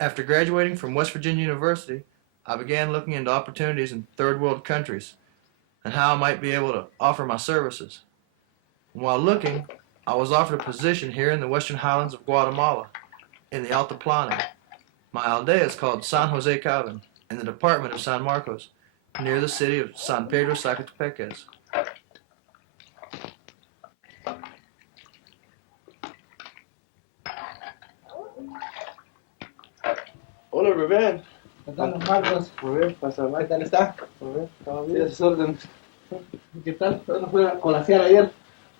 After graduating from West Virginia University, I began looking into opportunities in third world countries and how I might be able to offer my services. And while looking, I was offered a position here in the western highlands of Guatemala, in the Altiplano. My aldea is called San Jose Cabin, in the department of San Marcos, near the city of San Pedro Zacatepeques. Hola, Rubén. ¿Qué tal, don Marcos? Muy bien, pasa ¿Qué mal. tal está? Muy bien, estamos Sí, bien. a sus órdenes. ¿Qué tal? ¿Dónde fue a colasear ayer?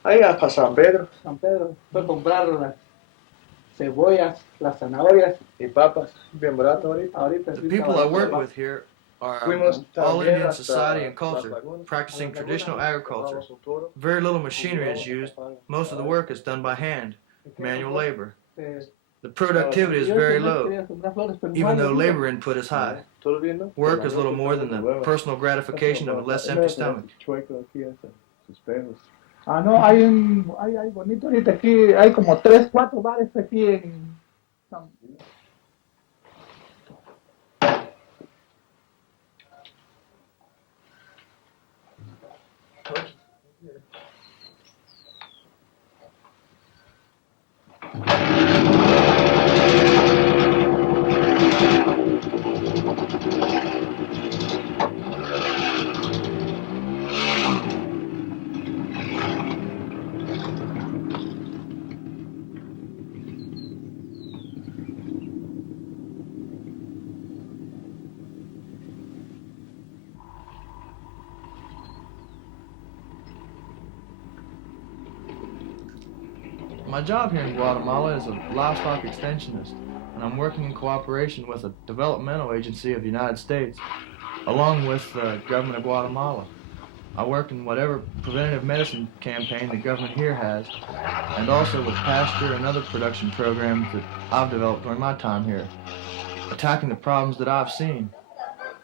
Ahí a San Pedro. San Pedro. Fue a comprar las cebollas, las zanahorias. Y papas, bien barato ahorita. Ahorita The sí people estaba I work barato. with here are Fuimos all también Indian hasta society and Las culture, Lagunas. practicing A la traditional laguna, agriculture. tomamos un toro. Very little machinery is used. Most of the work is done by hand, manual labor. Eh, The productivity is yo very este mes low, quería sembrar flores, pero even no though hay labor input is high. ¿Todo bien, no? Work is little more than the personal gratification of a less empty stomach. Chueco aquí hasta sus perros. Ah, no, hay bonito ahorita aquí, hay como 3, 4 bares aquí en San... My job here in Guatemala is a livestock extensionist, and I'm working in cooperation with a developmental agency of the United States, along with the government of Guatemala. I work in whatever preventative medicine campaign the government here has, and also with pasture and other production programs that I've developed during my time here, attacking the problems that I've seen.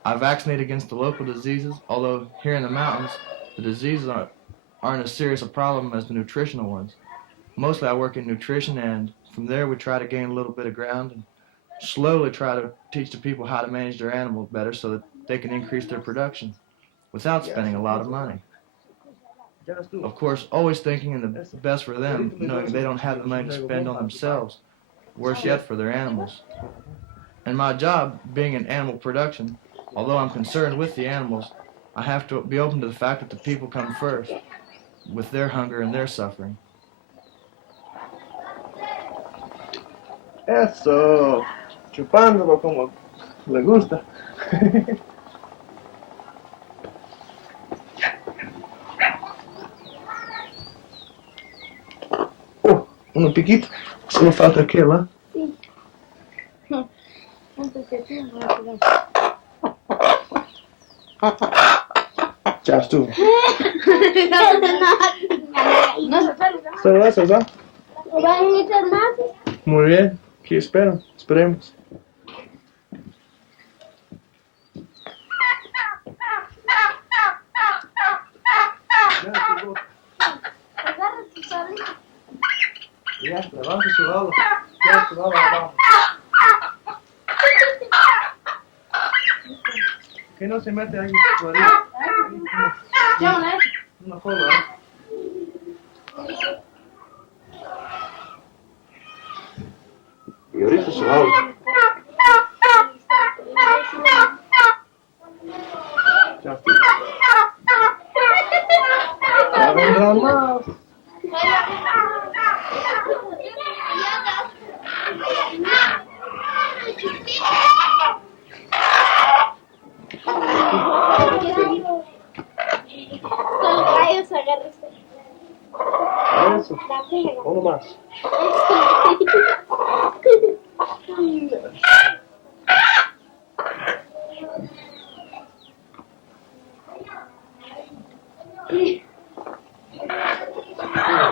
I vaccinate against the local diseases, although here in the mountains, the diseases aren't as serious a problem as the nutritional ones. Mostly I work in nutrition, and from there we try to gain a little bit of ground and slowly try to teach the people how to manage their animals better so that they can increase their production without spending a lot of money. Of course, always thinking in the best for them, knowing they don't have the money to spend on themselves, worse yet for their animals. And my job, being in animal production, although I'm concerned with the animals, I have to be open to the fact that the people come first, with their hunger and their suffering. Eso, chupándolo como le gusta. Un piquito. Solo falta aquel, ¿eh? Sí. Un pequeño, no, Ya estuvo. no se puede. Solo eso, ¿eh? ¿Van a echar más? Muy bien. Aquí espero. Esperemos. Agarra tu cabeza. Ya, levanta su lado. Ya, su lado abajo. Que no se mete ahí por ahí. Ya, ¿no? Una cola, ¿eh? Y ahorita su lado. Ya está. Ya vendrán más. Con rayos agárrese. Eso. Uno más.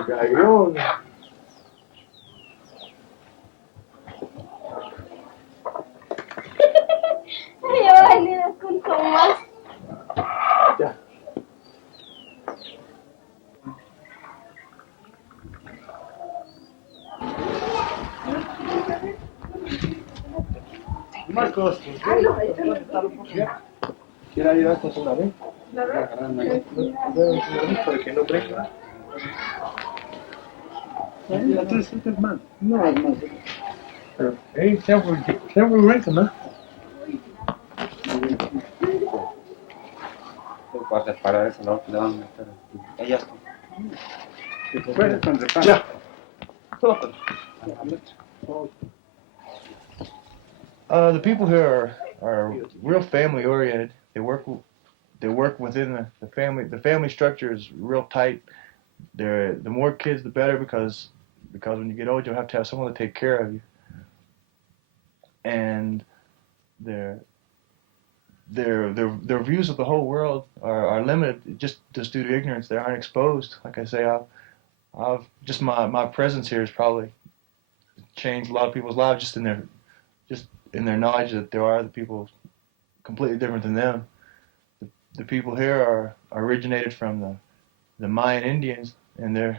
Gallón. Ya va a venir con más. Ya. cosa. ¿Quiere ayudar a estacionar? Para que no brinque. Entonces, es más. No, es más. Hey, sempre brinca, ¿no? Para reparar eso, no le van a meter. Ellas Puedes con reparo. ya. The people here are real family oriented. They work within the family. The family structure is real tight. The more kids, the better because when you get old, you'll have to have someone to take care of you. And their their views of the whole world are limited just due to ignorance. They aren't exposed. Like I say, I've just my presence here has probably changed a lot of people's lives just in their knowledge that there are other people completely different than them. The people here are originated from the Mayan Indians, and the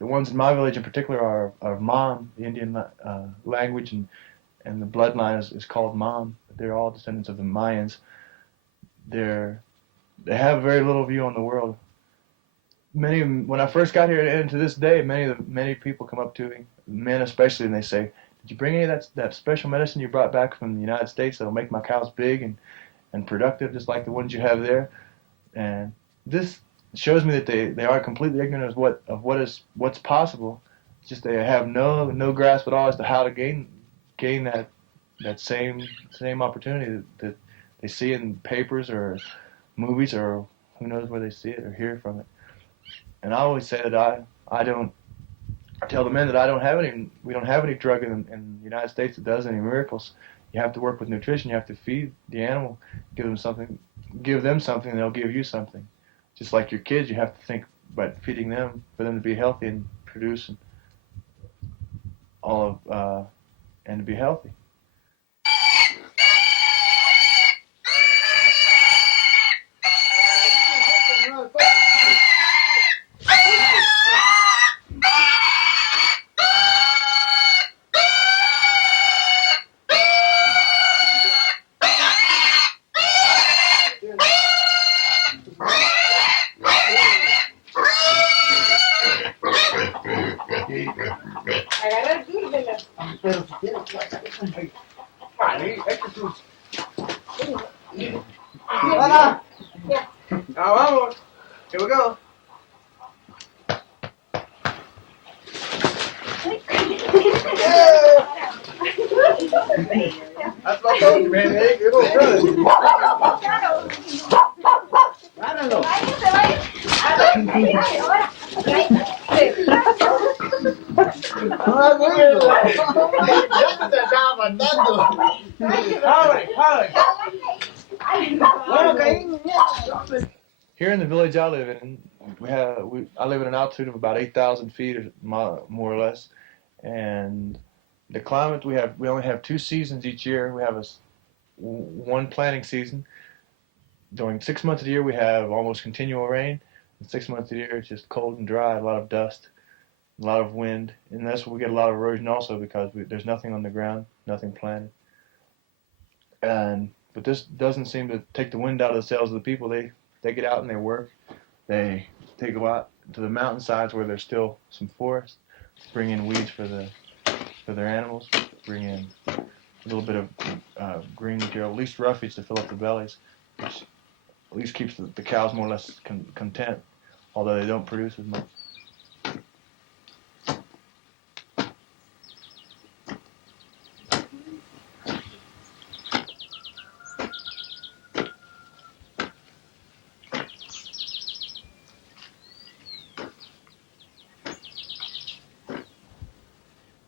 ones in my village in particular are Mam, the Indian language, and the bloodline is called Mam. They're all descendants of the Mayans. They have very little view on the world. When I first got here and to this day, many people come up to me, men especially, and they say, "Did you bring any of that special medicine you brought back from the United States that'll make my cows big and productive, just like the ones you have there?" And this shows me that they are completely ignorant of what's possible. It's just they have no grasp at all as to how to gain that same opportunity that they see in papers or movies or who knows where they see it or hear from it. And I always say that I don't I tell the men that we don't have any drug in the United States that does any miracles. You have to work with nutrition. You have to feed the animal, give them something, and they'll give you something. Just like your kids, you have to think about feeding them for them to be healthy and produce and to be healthy. Hola. Now vamos. Here we go. That's what I told you, man. It was good. Páralo. No, bueno. Ya te estaba matando. Here in the village I live in, I live at an altitude of about 8,000 feet, more or less, and the climate we only have 2 seasons each year. We have one planting season. During 6 months of the year, we have almost continual rain. And 6 months of the year, it's just cold and dry, a lot of dust, a lot of wind, and that's where we get a lot of erosion also because there's nothing on the ground, nothing planted. But this doesn't seem to take the wind out of the sails of the people. They get out and they work. They go out to the mountainsides where there's still some forest, bring in weeds for their animals, bring in a little bit of green material, at least roughage to fill up the bellies, which at least keeps the cows more or less content, although they don't produce as much.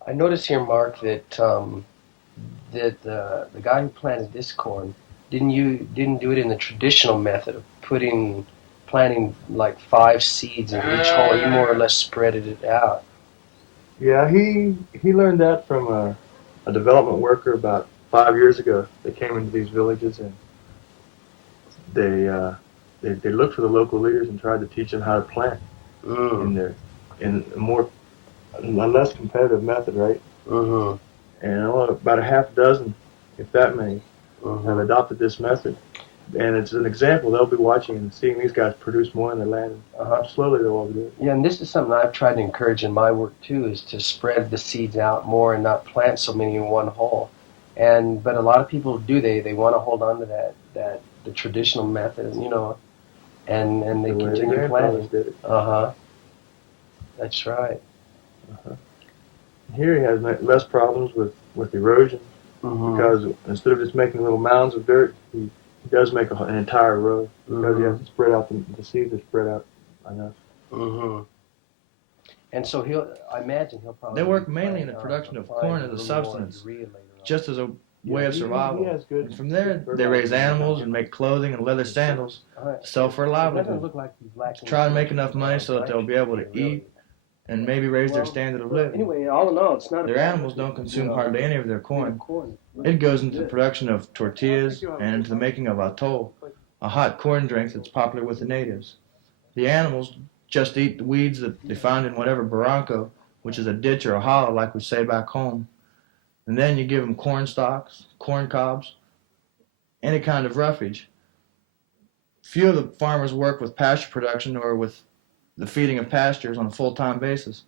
I notice here, Mark, that the guy who planted this corn didn't do it in the traditional method of planting like 5 seeds in each hole. He more or less spreaded it out. Yeah, he learned that from a development worker about 5 years ago. They came into these villages and they looked for the local leaders and tried to teach them how to plant in a less competitive method, right? Mm-hmm. And about a half dozen if that many, have adopted this method. And it's an example. They'll be watching and seeing these guys produce more in their land. Slowly they'll all do it. Yeah, and this is something I've tried to encourage in my work too, is to spread the seeds out more and not plant so many in one hole. But a lot of people do, they want to hold on to the traditional method, you know, and they continue planting. That's right. Here he has less problems with erosion because instead of just making little mounds of dirt, he does make an entire row because he has to spread out the seeds are spread out enough. And so I imagine he'll probably. They work mainly in the production of corn as a substance, just as a way of survival. And from there, they raise animals and make clothing and leather sandals, sell for a livelihood, to try and make enough money so that they'll be able to eat and maybe raise their standard of living. Anyway, all in all, it's not. Their animals don't consume hardly any of their corn. It goes into the production of tortillas and into the making of atol, a hot corn drink that's popular with the natives. The animals just eat the weeds that they find in whatever barranco, which is a ditch or a hollow like we say back home. And then you give them corn stalks, corn cobs, any kind of roughage. Few of the farmers work with pasture production or with the feeding of pastures on a full-time basis,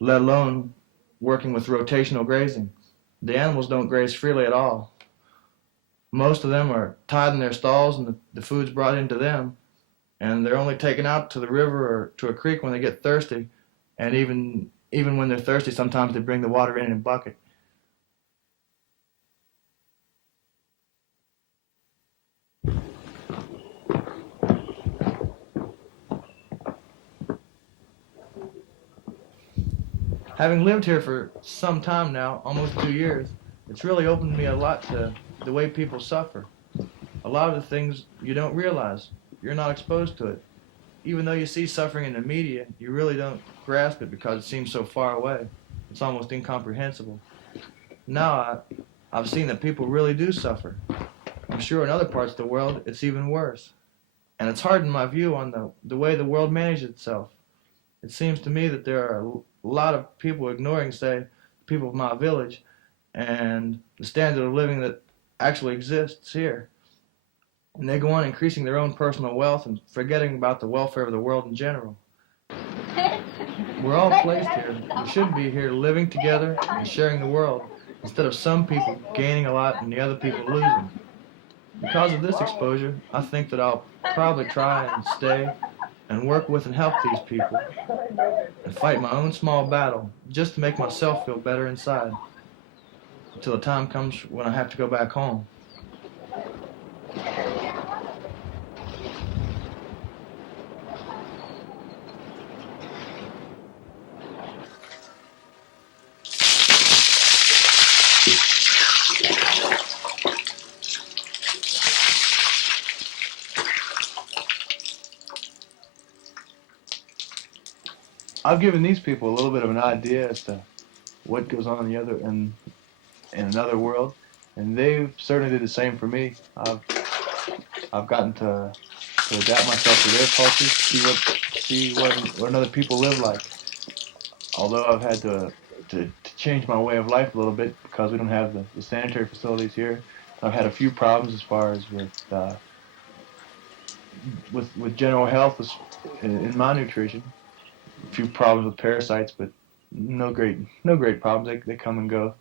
let alone working with rotational grazing. The animals don't graze freely at all. Most of them are tied in their stalls and the food's brought into them, and they're only taken out to the river or to a creek when they get thirsty, and even when they're thirsty, sometimes they bring the water in a bucket. Having lived here for some time now, almost 2 years, it's really opened me a lot to the way people suffer. A lot of the things you don't realize. You're not exposed to it. Even though you see suffering in the media, you really don't grasp it because it seems so far away. It's almost incomprehensible. Now I've seen that people really do suffer. I'm sure in other parts of the world it's even worse. And it's hardened my view on the way the world manages itself. It seems to me that there are a lot of people ignoring, say, people of my village and the standard of living that actually exists here. And they go on increasing their own personal wealth and forgetting about the welfare of the world in general. We're all placed here. We should be here living together and sharing the world, instead of some people gaining a lot and the other people losing. Because of this exposure, I think that I'll probably try and stay and work with and help these people and fight my own small battle just to make myself feel better inside until the time comes when I have to go back home. I've given these people a little bit of an idea as to what goes on in another world, and they've certainly did the same for me. I've gotten to adapt myself to their culture, see what other people live like. Although I've had to change my way of life a little bit because we don't have the sanitary facilities here. I've had a few problems as far as with general health in my nutrition. A few problems with parasites, but no great problems. They come and go.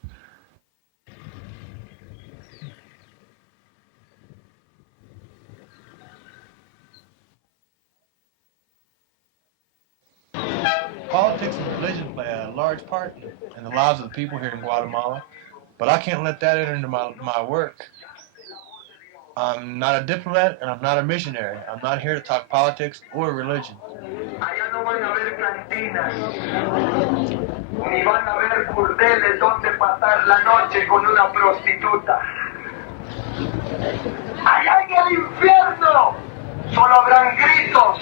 Politics and religion play a large part in the lives of the people here in Guatemala, but I can't let that enter into my work. I'm not a diplomat and I'm not a missionary. I'm not here to talk politics or religion. Allá no van a ver cantinas, ni van a ver burdeles donde pasar la noche con una prostituta. Allá en el infierno solo habrán gritos,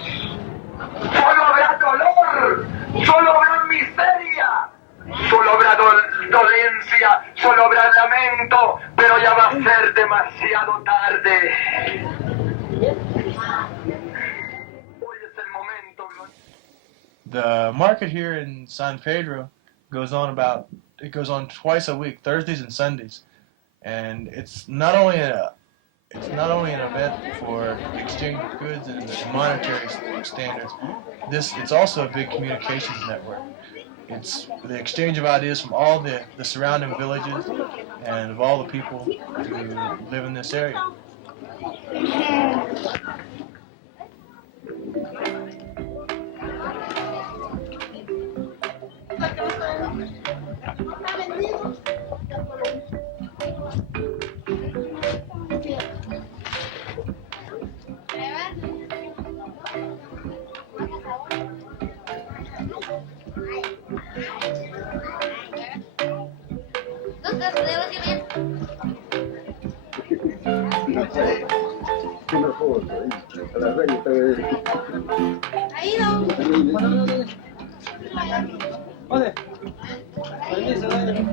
solo habrá dolor, solo habrá miseria, solo habrá dolencia, solo habrá lamento, pero ya va a ser demasiado tarde. The market here in San Pedro goes on twice a week, Thursdays and Sundays. and it's not only an event for exchange of goods and monetary standards. It's also a big communications network. It's the exchange of ideas from all the surrounding villages and of all the people who live in this area. Una foto, a la revista ¿Dónde? Permiso, dale.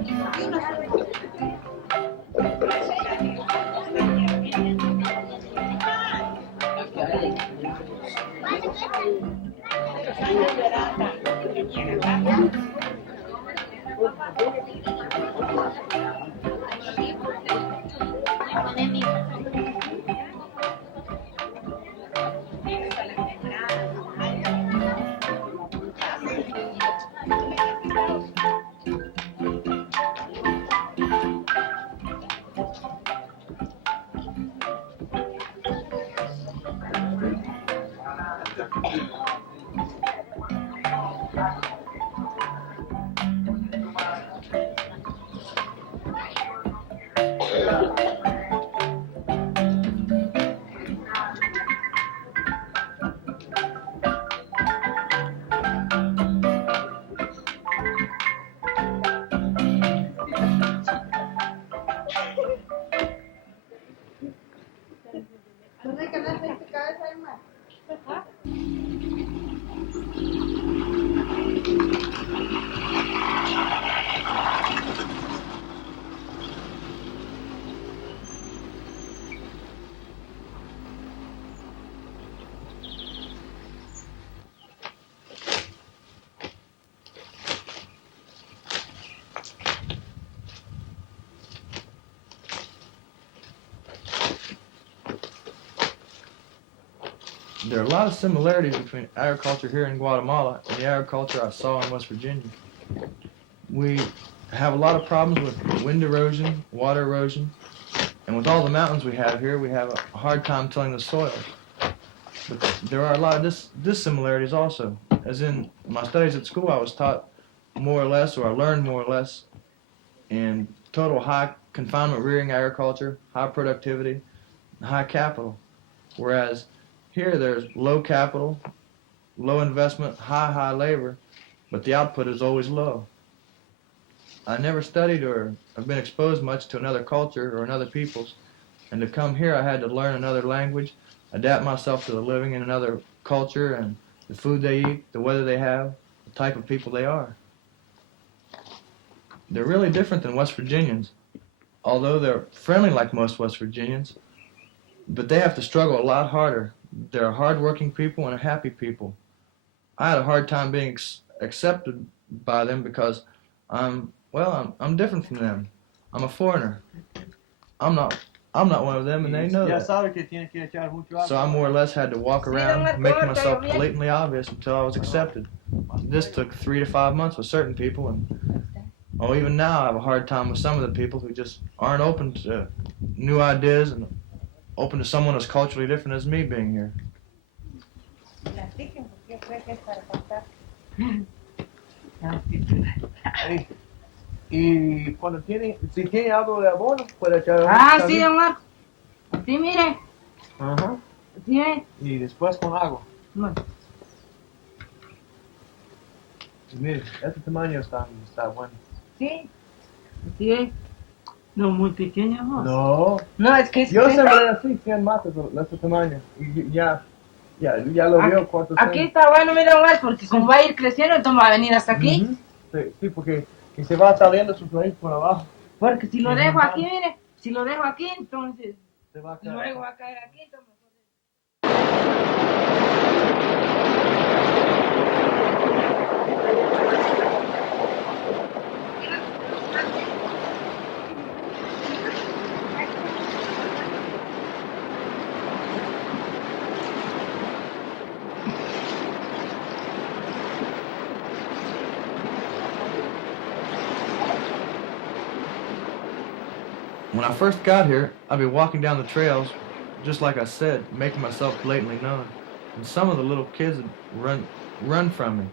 There are a lot of similarities between agriculture here in Guatemala and the agriculture I saw in West Virginia. We have a lot of problems with wind erosion, water erosion, and with all the mountains we have here, we have a hard time tilling the soil. But there are a lot of dissimilarities also. As in my studies at school, I was taught more or less, or I learned more or less, in total high confinement rearing agriculture, high productivity, and high capital. Whereas here there's low capital, low investment, high labor, but the output is always low. I never studied or have been exposed much to another culture or another people's, and to come here I had to learn another language, adapt myself to the living in another culture and the food they eat, the weather they have, the type of people they are. They're really different than West Virginians, although they're friendly like most West Virginians, but they have to struggle a lot harder. They're hard-working people and a happy people. I had a hard time being accepted by them because I'm different from them. I'm a foreigner. I'm not one of them, and they know that. So I more or less had to walk around, making myself blatantly obvious until I was accepted. This took 3 to 5 months with certain people, and even now I have a hard time with some of the people who just aren't open to new ideas and open to someone as culturally different as me being here. Y cuando si tiene algo de abono, puede echar. Sí, don Marco. Sí, mire. Ajá. Sí, Y después con agua. Bueno. Y mire, este tamaño está bueno. Sí. Sí. No, muy pequeño, ¿no? No. No, es que Yo sembré así, 100 matas de este tamaño. Y ya lo veo cuántos aquí está bueno, mira, don Marco, porque como va a ir creciendo, entonces va a venir hasta aquí. Sí, porque se va saliendo su raíz por abajo. Porque si lo dejo aquí, mire, si lo dejo aquí, entonces Se va a caer. luego va a caer aquí, entonces. When I first got here, I'd be walking down the trails, just like I said, making myself blatantly known. And some of the little kids would run from me.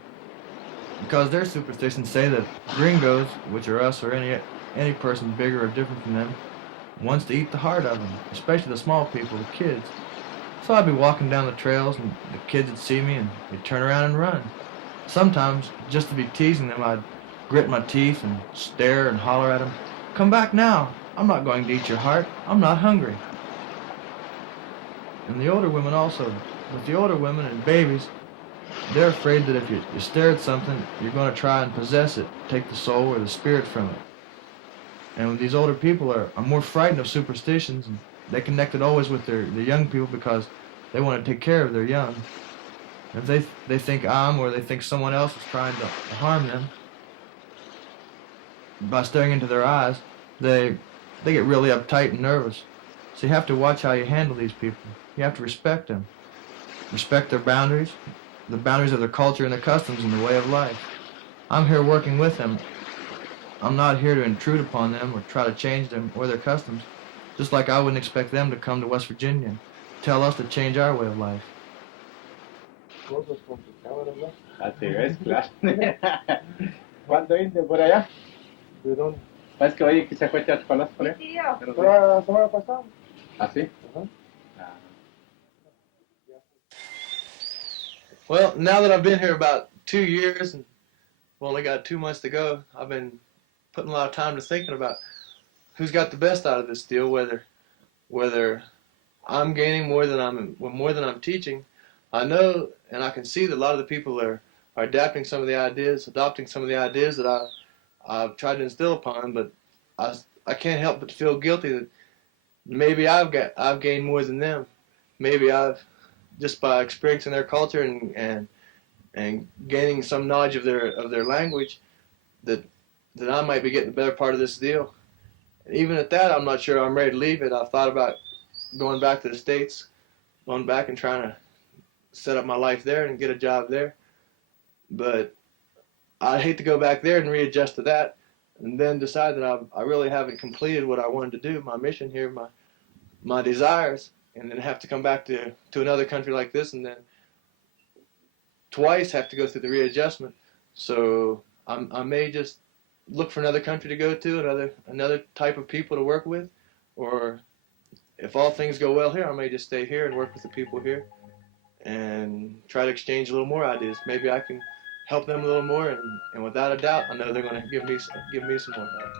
Because their superstitions say that gringos, which are us or any person bigger or different from them, wants to eat the heart of them, especially the small people, the kids. So I'd be walking down the trails and the kids would see me and they'd turn around and run. Sometimes, just to be teasing them, I'd grit my teeth and stare and holler at them, "Come back now! I'm not going to eat your heart. I'm not hungry." And the older women also. With the older women and babies, they're afraid that if you stare at something, you're going to try and possess it, take the soul or the spirit from it. And these older people are more frightened of superstitions, and they connect it always with their young people because they want to take care of their young. If they think I'm or they think someone else is trying to harm them by staring into their eyes, they get really uptight and nervous. So you have to watch how you handle these people. You have to respect them. Respect their boundaries, the boundaries of their culture and their customs and their way of life. I'm here working with them. I'm not here to intrude upon them or try to change them or their customs, just like I wouldn't expect them to come to West Virginia and tell us to change our way of life. Así es, claro. ¿Cuándo vine por allá? ¿De dónde? ¿Sabes que oye que se fue a Chocolás por allá? La semana pasada. ¿Ah, sí? Well, now that I've been here about 2 years and we've only got 2 months to go, I've been putting a lot of time to thinking about who's got the best out of this deal, whether I'm gaining more than I'm teaching. I know and I can see that a lot of the people are adopting some of the ideas that I've tried to instill upon, but I can't help but feel guilty that maybe I've gained more than them. Maybe I've, just by experiencing their culture and gaining some knowledge of their language, that I might be getting the better part of this deal. And even at that, I'm not sure I'm ready to leave it. I've thought about going back to the States, going back and trying to set up my life there and get a job there. But I'd hate to go back there and readjust to that and then decide that I really haven't completed what I wanted to do, my mission here, my desires, and then have to come back to another country like this and then twice have to go through the readjustment. So I may just look for another country to go to, another type of people to work with, or if all things go well here, I may just stay here and work with the people here and try to exchange a little more ideas. Maybe I can help them a little more, and without a doubt, I know they're going to give me some more help.